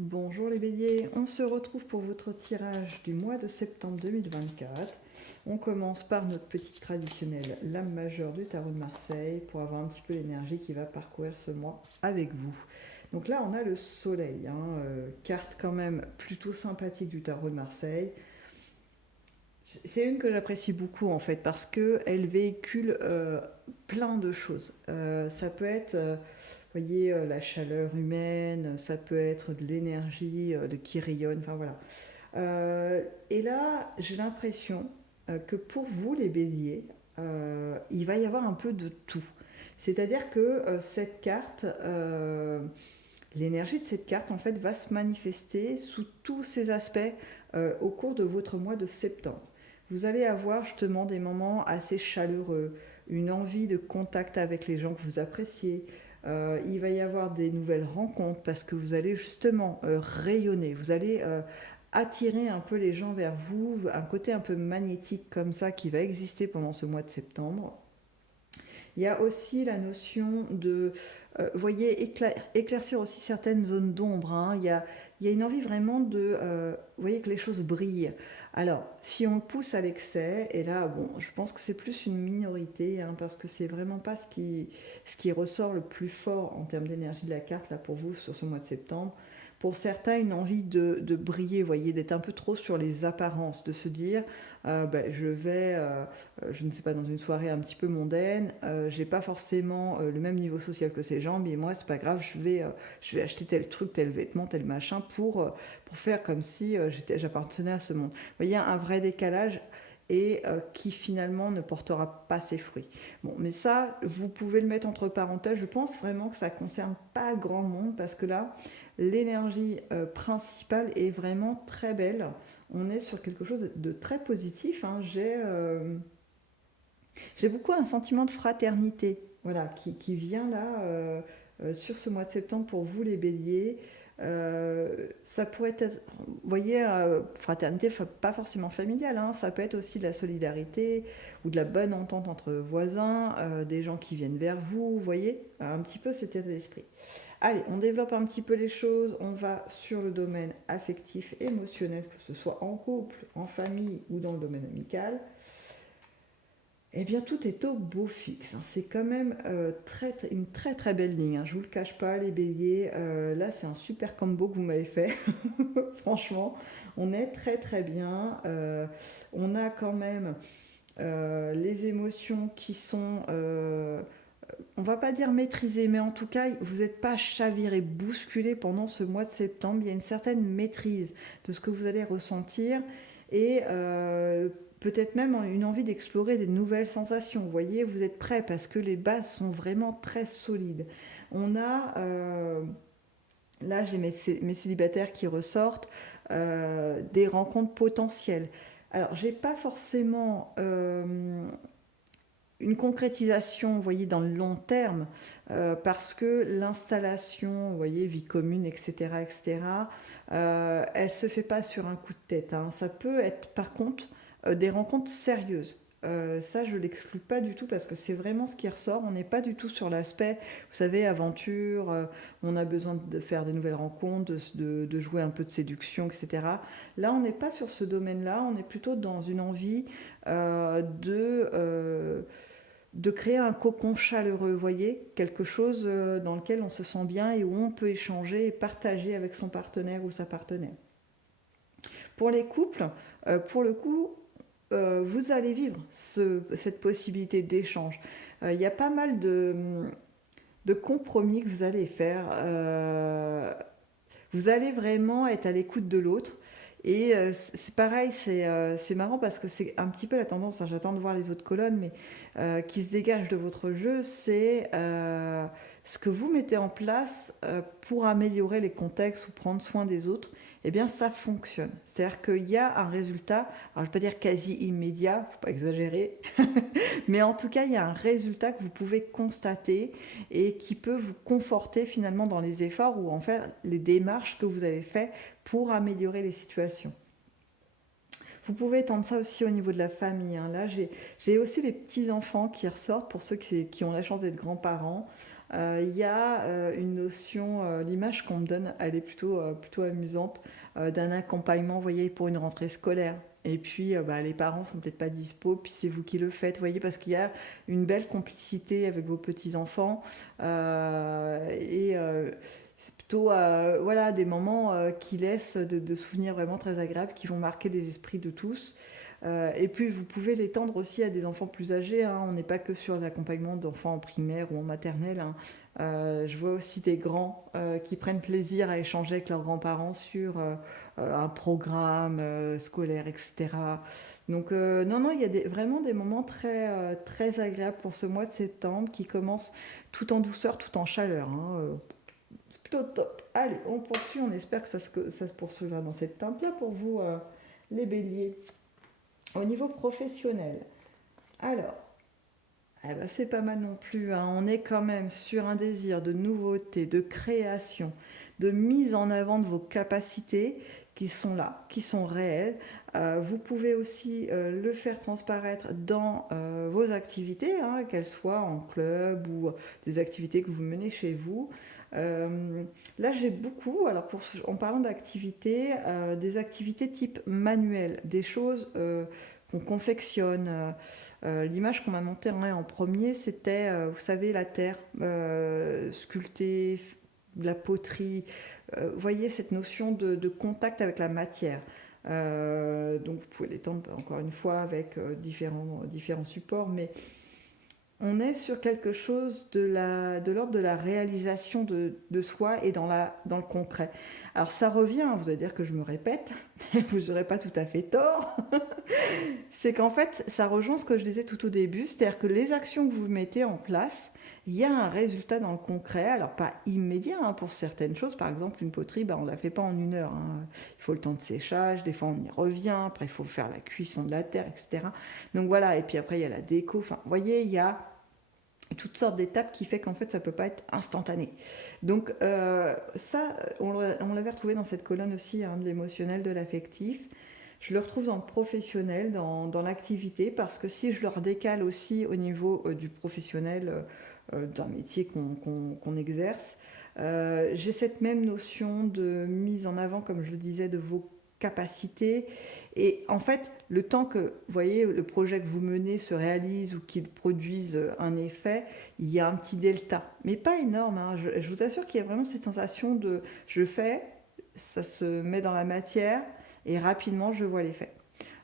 Bonjour les béliers, on se retrouve pour votre tirage du mois de septembre 2024. On commence par notre petite traditionnelle lame majeure du tarot de Marseille pour avoir un petit peu l'énergie qui va parcourir ce mois avec vous. Donc là on a le soleil, carte quand même plutôt sympathique du tarot de Marseille. C'est une que j'apprécie beaucoup en fait parce qu'elle véhicule plein de choses. Ça peut être, vous voyez, la chaleur humaine, ça peut être de l'énergie qui rayonne, enfin voilà. Et là, j'ai l'impression que pour vous, les béliers, il va y avoir un peu de tout. C'est-à-dire que cette carte, l'énergie de cette carte, en fait, va se manifester sous tous ses aspects au cours de votre mois de septembre. Vous allez avoir justement des moments assez chaleureux, une envie de contact avec les gens que vous appréciez. Il va y avoir des nouvelles rencontres parce que vous allez justement rayonner. Vous allez attirer un peu les gens vers vous, un côté un peu magnétique comme ça qui va exister pendant ce mois de septembre. Il y a aussi la notion de, voyez, éclaircir aussi certaines zones d'ombre. Il y a une envie vraiment de, vous voyez, que les choses brillent. Alors, si on le pousse à l'excès, et là, bon, je pense que c'est plus une minorité, parce que c'est vraiment pas ce qui ressort le plus fort en termes d'énergie de la carte, là, pour vous, sur ce mois de septembre. Pour certains, une envie de briller, vous voyez, d'être un peu trop sur les apparences, de se dire, je vais je ne sais pas, dans une soirée un petit peu mondaine, j'ai pas forcément le même niveau social que ces gens, mais moi c'est pas grave, je vais acheter tel truc, tel vêtement, tel machin pour faire comme si j'appartenais à ce monde. Vous voyez, un vrai décalage et qui finalement ne portera pas ses fruits. Bon, mais ça, vous pouvez le mettre entre parenthèses. Je pense vraiment que ça concerne pas grand monde parce que là, l'énergie principale est vraiment très belle. On est sur quelque chose de très positif. J'ai beaucoup un sentiment de fraternité, voilà, qui vient là sur ce mois de septembre pour vous les béliers. Ça pourrait être, vous voyez, fraternité, pas forcément familiale, ça peut être aussi de la solidarité ou de la bonne entente entre voisins, des gens qui viennent vers vous, vous voyez, un petit peu cet état d'esprit. Allez, on développe un petit peu les choses, on va sur le domaine affectif, émotionnel, que ce soit en couple, en famille ou dans le domaine amical. Eh bien, tout est au beau fixe. C'est quand même une très très belle ligne. Je ne vous le cache pas, les béliers. Là, c'est un super combo que vous m'avez fait. Franchement, on est très très bien. On a quand même les émotions qui sont, on va pas dire maîtrisées, mais en tout cas, vous n'êtes pas chaviré, bousculé pendant ce mois de septembre. Il y a une certaine maîtrise de ce que vous allez ressentir et peut-être même une envie d'explorer des nouvelles sensations. Vous voyez, vous êtes prêts parce que les bases sont vraiment très solides. On a, là j'ai mes célibataires qui ressortent, des rencontres potentielles. Alors, j'ai pas forcément une concrétisation, vous voyez, dans le long terme, parce que l'installation, vous voyez, vie commune, etc., etc., elle se fait pas sur un coup de tête. Ça peut être, par contre, des rencontres sérieuses. Ça, je l'exclus pas du tout parce que c'est vraiment ce qui ressort. On n'est pas du tout sur l'aspect, vous savez, aventure. On a besoin de faire des nouvelles rencontres, de jouer un peu de séduction, etc. Là, on n'est pas sur ce domaine-là. On est plutôt dans une envie de créer un cocon chaleureux, vous voyez, quelque chose dans lequel on se sent bien et où on peut échanger et partager avec son partenaire ou sa partenaire. Pour les couples, pour le coup, vous allez vivre cette possibilité d'échange. Il y a pas mal de compromis que vous allez faire. Vous allez vraiment être à l'écoute de l'autre. Et c'est pareil, c'est marrant parce que c'est un petit peu la tendance, j'attends de voir les autres colonnes, mais qui se dégage de votre jeu, c'est ce que vous mettez en place pour améliorer les contextes ou prendre soin des autres, eh bien ça fonctionne. C'est-à-dire qu'il y a un résultat, alors je ne vais pas dire quasi immédiat, faut pas exagérer, mais en tout cas il y a un résultat que vous pouvez constater et qui peut vous conforter finalement dans les efforts ou en fait les démarches que vous avez faites pour améliorer les situations. Vous pouvez étendre ça aussi au niveau de la famille. Là, j'ai aussi les petits-enfants qui ressortent pour ceux qui ont la chance d'être grands-parents. Il y a une notion, l'image qu'on me donne, elle est plutôt amusante, d'un accompagnement, vous voyez, pour une rentrée scolaire. Et puis, bah, les parents sont peut-être pas dispo, puis c'est vous qui le faites, vous voyez, parce qu'il y a une belle complicité avec vos petits-enfants. C'est plutôt voilà, des moments qui laissent de souvenirs vraiment très agréables, qui vont marquer les esprits de tous. Et puis vous pouvez l'étendre aussi à des enfants plus âgés, hein. On n'est pas que sur l'accompagnement d'enfants en primaire ou en maternelle, hein. Je vois aussi des grands qui prennent plaisir à échanger avec leurs grands-parents sur un programme scolaire, etc. Donc non, non, il y a vraiment des moments très agréables pour ce mois de septembre qui commence tout en douceur, tout en chaleur, hein. C'est plutôt top. Allez, on poursuit, on espère que ça se poursuivra dans cette teinte-là pour vous, les béliers. Au niveau professionnel, alors, eh ben, c'est pas mal non plus, hein. On est quand même sur un désir de nouveauté, de création, de mise en avant de vos capacités qui sont là, qui sont réelles. Vous pouvez aussi le faire transparaître dans vos activités, hein, qu'elles soient en club ou des activités que vous menez chez vous. Là, j'ai beaucoup, alors en parlant d'activités, des activités type manuel, des choses qu'on confectionne. L'image qu'on m'a montée en premier, c'était, vous savez, la terre sculptée, de la poterie. Vous voyez cette notion de contact avec la matière. Donc vous pouvez l'étendre encore une fois avec différents supports, mais on est sur quelque chose de l'ordre de la réalisation de soi et dans le concret. Alors ça revient, vous allez dire que je me répète, mais vous n'aurez pas tout à fait tort. C'est qu'en fait, ça rejoint ce que je disais tout au début, c'est-à-dire que les actions que vous mettez en place, il y a un résultat dans le concret, alors pas immédiat, hein, pour certaines choses, par exemple une poterie, bah, on ne la fait pas en 1 heure, hein. Il faut le temps de séchage, des fois on y revient, après il faut faire la cuisson de la terre, etc. Donc voilà, et puis après il y a la déco, enfin vous voyez, il y a toutes sortes d'étapes qui fait qu'en fait ça ne peut pas être instantané. Donc ça, on l'avait retrouvé dans cette colonne aussi, hein, de l'émotionnel, de l'affectif. Je le retrouve dans le professionnel, dans l'activité, parce que si je le redécale aussi au niveau du professionnel, d'un métier qu'on exerce, j'ai cette même notion de mise en avant, comme je le disais, de vos capacités. Et en fait, le temps que, vous voyez, le projet que vous menez se réalise ou qu'il produise un effet, il y a un petit delta. Mais pas énorme, hein. Je vous assure qu'il y a vraiment cette sensation de je fais, ça se met dans la matière et rapidement je vois l'effet.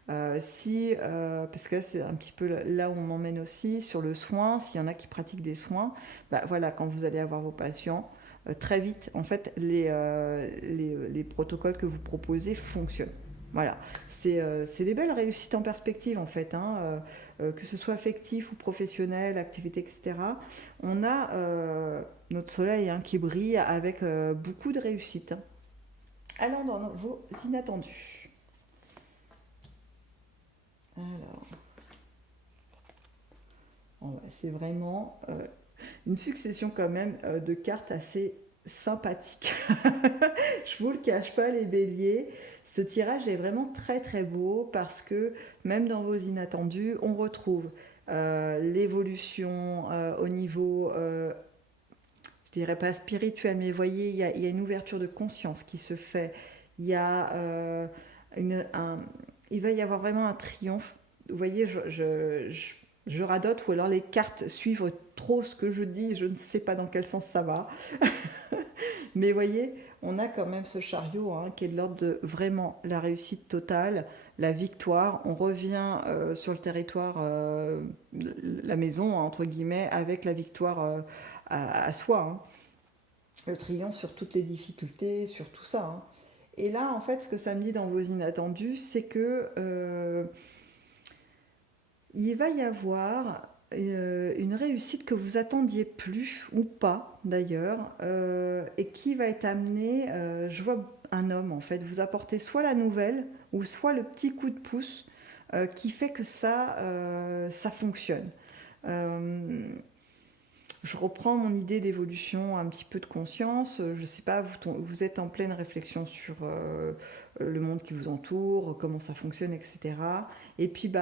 Parce que là c'est un petit peu là où on m'emmène aussi sur le soin, s'il y en a qui pratiquent des soins, bah voilà, quand vous allez avoir vos patients, très vite, en fait, les protocoles que vous proposez fonctionnent. Voilà, c'est des belles réussites en perspective en fait, hein, que ce soit affectif ou professionnel, activité, etc. On a notre soleil, hein, qui brille avec beaucoup de réussite, hein. Allons dans vos inattendus. Alors, c'est vraiment une succession quand même de cartes assez sympathiques. Je vous le cache pas, les béliers. Ce tirage est vraiment très très beau parce que même dans vos inattendus, on retrouve l'évolution au niveau, je dirais pas spirituel, mais vous voyez, il y a une ouverture de conscience qui se fait. Il y a il va y avoir vraiment un triomphe. Vous voyez, je radote ou alors les cartes suivent trop ce que je dis, je ne sais pas dans quel sens ça va. Mais vous voyez, on a quand même ce chariot, hein, qui est de l'ordre de vraiment la réussite totale, la victoire. On revient sur le territoire, la maison, hein, entre guillemets, avec la victoire à soi, hein. Le triomphe sur toutes les difficultés, sur tout ça, hein. Et là, en fait, ce que ça me dit dans vos inattendus, c'est que il va y avoir une réussite que vous attendiez plus ou pas d'ailleurs, et qui va être amenée, je vois un homme en fait vous apporter soit la nouvelle ou soit le petit coup de pouce qui fait que ça fonctionne. Euh, je reprends mon idée d'évolution, un petit peu de conscience. Je ne sais pas, vous êtes en pleine réflexion sur le monde qui vous entoure, comment ça fonctionne, etc. Et puis,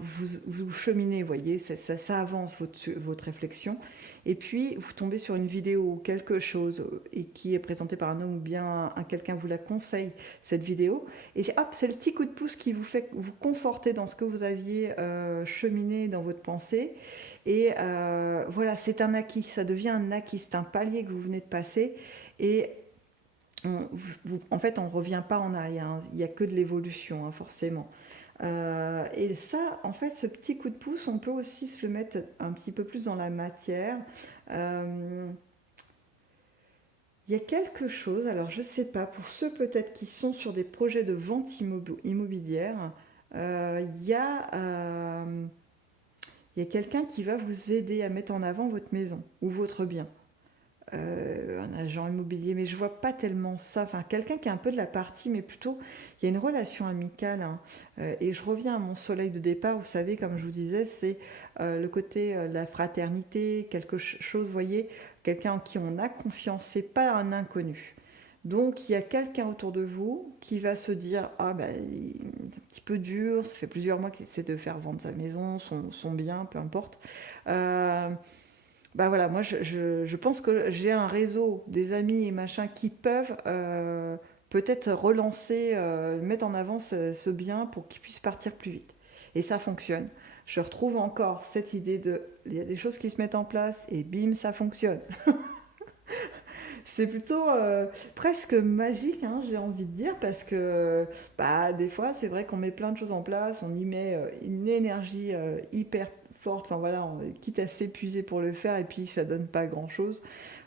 vous cheminez, vous voyez, ça avance votre réflexion. Et puis, vous tombez sur une vidéo ou quelque chose et qui est présentée par un homme ou bien quelqu'un vous la conseille, cette vidéo. Et c'est hop, c'est le petit coup de pouce qui vous fait vous conforter dans ce que vous aviez cheminé dans votre pensée. Et voilà, c'est un acquis, ça devient un acquis, c'est un palier que vous venez de passer. Et en fait, on ne revient pas en arrière, hein. Il n'y a que de l'évolution, hein, forcément. Et ça, en fait, ce petit coup de pouce, on peut aussi se le mettre un petit peu plus dans la matière. Euh, il y a quelque chose, alors je ne sais pas, pour ceux peut-être qui sont sur des projets de vente immobilière, il y a, il y a quelqu'un qui va vous aider à mettre en avant votre maison ou votre bien. Un agent immobilier, mais je vois pas tellement ça. Enfin, quelqu'un qui est un peu de la partie, mais plutôt, il y a une relation amicale, hein. Et je reviens à mon soleil de départ, vous savez, comme je vous disais, c'est le côté la fraternité, quelque chose, vous voyez, quelqu'un en qui on a confiance, c'est pas un inconnu. Donc il y a quelqu'un autour de vous qui va se dire ah ben il est un petit peu dur, ça fait plusieurs mois qu'il essaie de faire vendre sa maison, son bien, peu importe. Euh, Bah voilà, moi je pense que j'ai un réseau des amis et machin qui peuvent peut-être relancer, mettre en avant ce bien pour qu'il puisse partir plus vite. Et ça fonctionne. Je retrouve encore cette idée de, il y a des choses qui se mettent en place et bim, ça fonctionne. C'est plutôt presque magique, hein, j'ai envie de dire, parce que bah, des fois, c'est vrai qu'on met plein de choses en place, on y met une énergie hyper forte, enfin voilà, quitte à s'épuiser pour le faire, et puis ça donne pas grand-chose.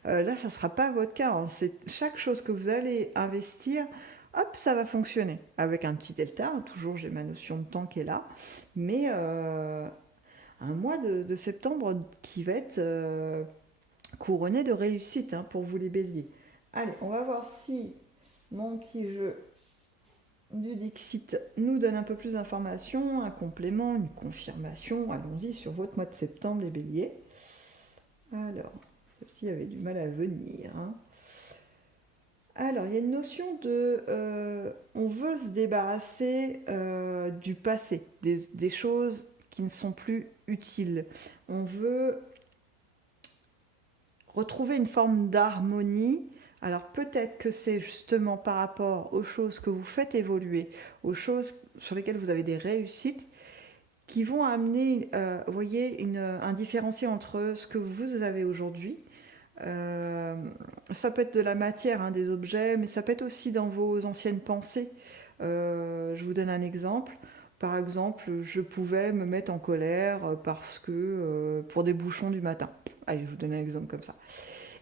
Là, ça sera pas votre cas, hein. C'est chaque chose que vous allez investir, hop, ça va fonctionner. Avec un petit delta, hein, toujours j'ai ma notion de temps qui est là, mais un mois de septembre qui va être couronné de réussite, hein, pour vous les béliers. Allez, on va voir si mon petit jeu du Dixit nous donne un peu plus d'informations, un complément, une confirmation. Allons-y sur votre mois de septembre, les béliers. Alors, celle-ci avait du mal à venir, hein. Alors, il y a une notion de... on veut se débarrasser du passé, des choses qui ne sont plus utiles. On veut retrouver une forme d'harmonie. Alors peut-être que c'est justement par rapport aux choses que vous faites évoluer, aux choses sur lesquelles vous avez des réussites, qui vont amener, vous voyez, un différencié entre ce que vous avez aujourd'hui. Ça peut être de la matière, hein, des objets, mais ça peut être aussi dans vos anciennes pensées. Je vous donne un exemple. Par exemple, je pouvais me mettre en colère parce que pour des bouchons du matin. Allez, je vous donne un exemple comme ça.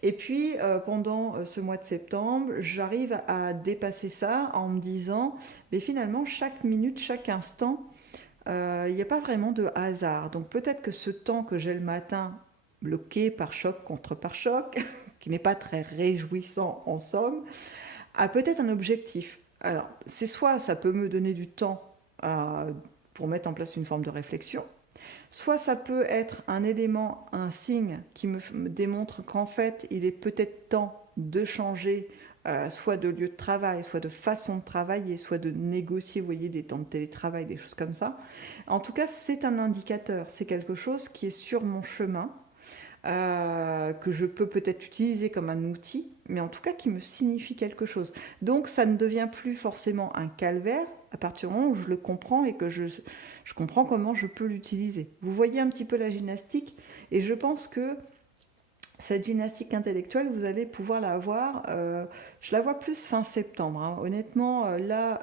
Et puis, pendant ce mois de septembre, j'arrive à dépasser ça en me disant, mais finalement, chaque minute, chaque instant, il n'y a pas vraiment de hasard. Donc peut-être que ce temps que j'ai le matin, bloqué par choc contre par choc, qui n'est pas très réjouissant en somme, a peut-être un objectif. Alors, c'est soit ça peut me donner du temps pour mettre en place une forme de réflexion, soit ça peut être un élément, un signe qui me démontre qu'en fait, il est peut-être temps de changer soit de lieu de travail, soit de façon de travailler, soit de négocier, vous voyez, des temps de télétravail, des choses comme ça. En tout cas, c'est un indicateur, c'est quelque chose qui est sur mon chemin, que je peux peut-être utiliser comme un outil, mais en tout cas qui me signifie quelque chose. Donc ça ne devient plus forcément un calvaire à partir du moment où je le comprends et que je comprends comment je peux l'utiliser. Vous voyez un petit peu la gymnastique, et je pense que cette gymnastique intellectuelle, vous allez pouvoir la avoir. Je la vois plus fin septembre, hein. Honnêtement, là,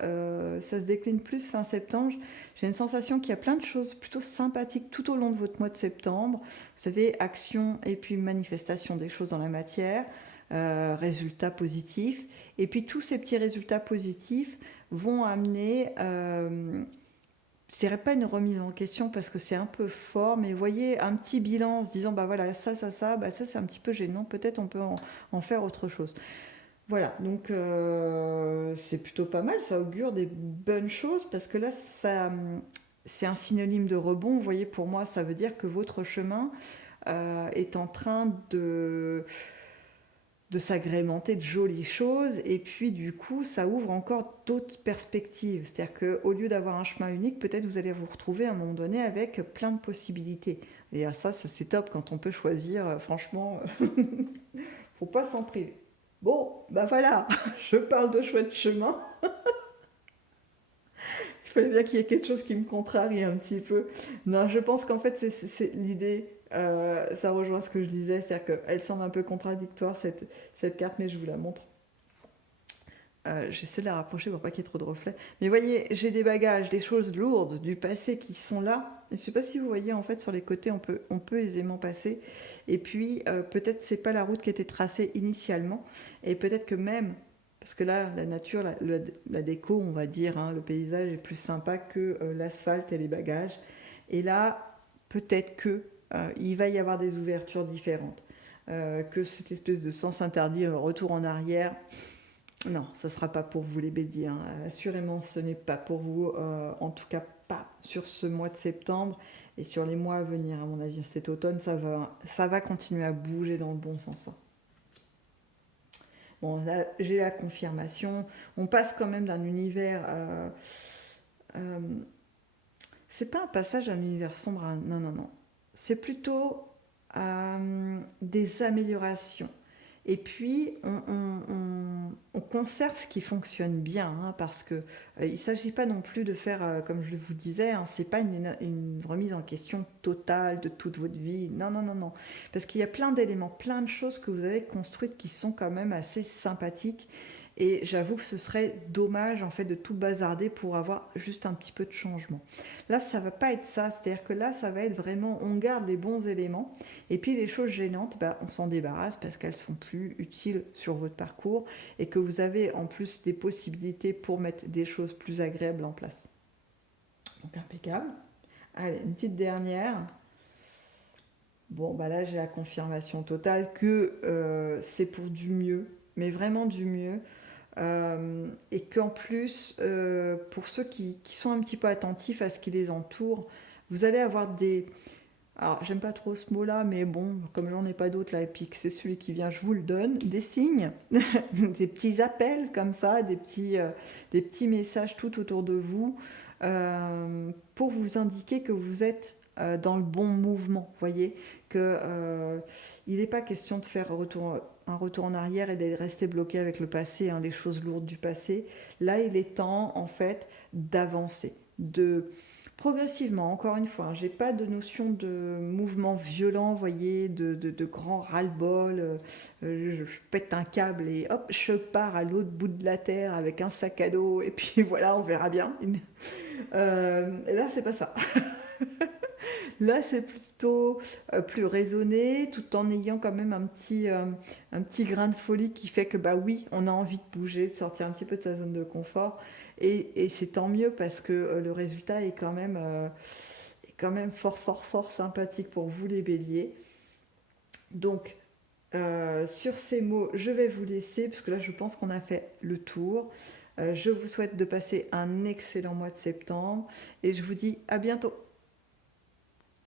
ça se décline plus fin septembre. J'ai une sensation qu'il y a plein de choses plutôt sympathiques tout au long de votre mois de septembre. Vous savez, action et puis manifestation des choses dans la matière, résultats positifs. Et puis tous ces petits résultats positifs vont amener... je dirais pas une remise en question parce que c'est un peu fort, mais voyez, un petit bilan en se disant, bah voilà, bah ça c'est un petit peu gênant, peut-être on peut en faire autre chose. Voilà, donc c'est plutôt pas mal, ça augure des bonnes choses parce que là, c'est un synonyme de rebond. Vous voyez, pour moi, ça veut dire que votre chemin est en train de s'agrémenter de jolies choses, et puis du coup ça ouvre encore d'autres perspectives, c'est-à-dire qu'au lieu d'avoir un chemin unique, peut-être vous allez vous retrouver à un moment donné avec plein de possibilités, et ça c'est top quand on peut choisir, franchement, faut pas s'en priver. Bon, bah voilà, je parle de choix de chemin, il fallait bien qu'il y ait quelque chose qui me contrarie un petit peu. Non, je pense qu'en fait, c'est l'idée, ça rejoint ce que je disais, c'est-à-dire qu'elle semble un peu contradictoire, cette carte, mais je vous la montre. J'essaie de la rapprocher pour pas qu'il y ait trop de reflets. Mais voyez, j'ai des bagages, des choses lourdes du passé qui sont là. Je ne sais pas si vous voyez, en fait, sur les côtés, on peut aisément passer. Et puis, peut-être c'est pas la route qui était tracée initialement. Et peut-être que même, parce que là, la nature, la déco, on va dire, hein, le paysage est plus sympa que l'asphalte et les bagages. Et là, peut-être que il va y avoir des ouvertures différentes. Que cette espèce de sens interdit, retour en arrière, non, ça ne sera pas pour vous les béliers, hein. Assurément, ce n'est pas pour vous, en tout cas pas sur ce mois de septembre et sur les mois à venir, à mon avis. Cet automne, ça va continuer à bouger dans le bon sens, hein. Bon, là, j'ai la confirmation. On passe quand même d'un univers. Euh, c'est pas un passage d'un univers sombre. Non, non, non. C'est plutôt des améliorations. Et puis, on conserve ce qui fonctionne bien, hein, parce que il ne s'agit pas non plus de faire, comme je vous disais, hein, c'est pas une remise en question totale de toute votre vie. Non, non, non, non. Parce qu'il y a plein d'éléments, plein de choses que vous avez construites qui sont quand même assez sympathiques. Et j'avoue que ce serait dommage en fait de tout bazarder pour avoir juste un petit peu de changement. Là, ça va pas être ça, c'est-à-dire que là, ça va être vraiment, on garde les bons éléments, et puis les choses gênantes, bah, on s'en débarrasse parce qu'elles sont plus utiles sur votre parcours, et que vous avez en plus des possibilités pour mettre des choses plus agréables en place. Donc impeccable. Allez, une petite dernière. Bon, bah là, j'ai la confirmation totale que c'est pour du mieux, mais vraiment du mieux. Et qu'en plus, pour ceux qui sont un petit peu attentifs à ce qui les entoure, vous allez avoir des... Alors, j'aime pas trop ce mot-là, mais bon, comme j'en ai pas d'autres là, et puis que c'est celui qui vient, je vous le donne, des signes, des petits appels comme ça, des petits messages tout autour de vous, pour vous indiquer que vous êtes dans le bon mouvement, vous voyez, que il n'est pas question de faire un retour en arrière et de rester bloqué avec le passé, hein, les choses lourdes du passé. Là, il est temps, en fait, d'avancer, de progressivement, encore une fois, hein, j'ai pas de notion de mouvement violent, vous voyez, de grand ras-le-bol, je pète un câble et hop, je pars à l'autre bout de la terre avec un sac à dos, et puis voilà, on verra bien. Et là, c'est pas ça. Là, c'est plutôt plus raisonné, tout en ayant quand même un petit grain de folie qui fait que, bah oui, on a envie de bouger, de sortir un petit peu de sa zone de confort. Et c'est tant mieux parce que le résultat est quand même fort, fort, fort sympathique pour vous, les béliers. Donc, sur ces mots, je vais vous laisser, parce que là, je pense qu'on a fait le tour. Je vous souhaite de passer un excellent mois de septembre et je vous dis à bientôt.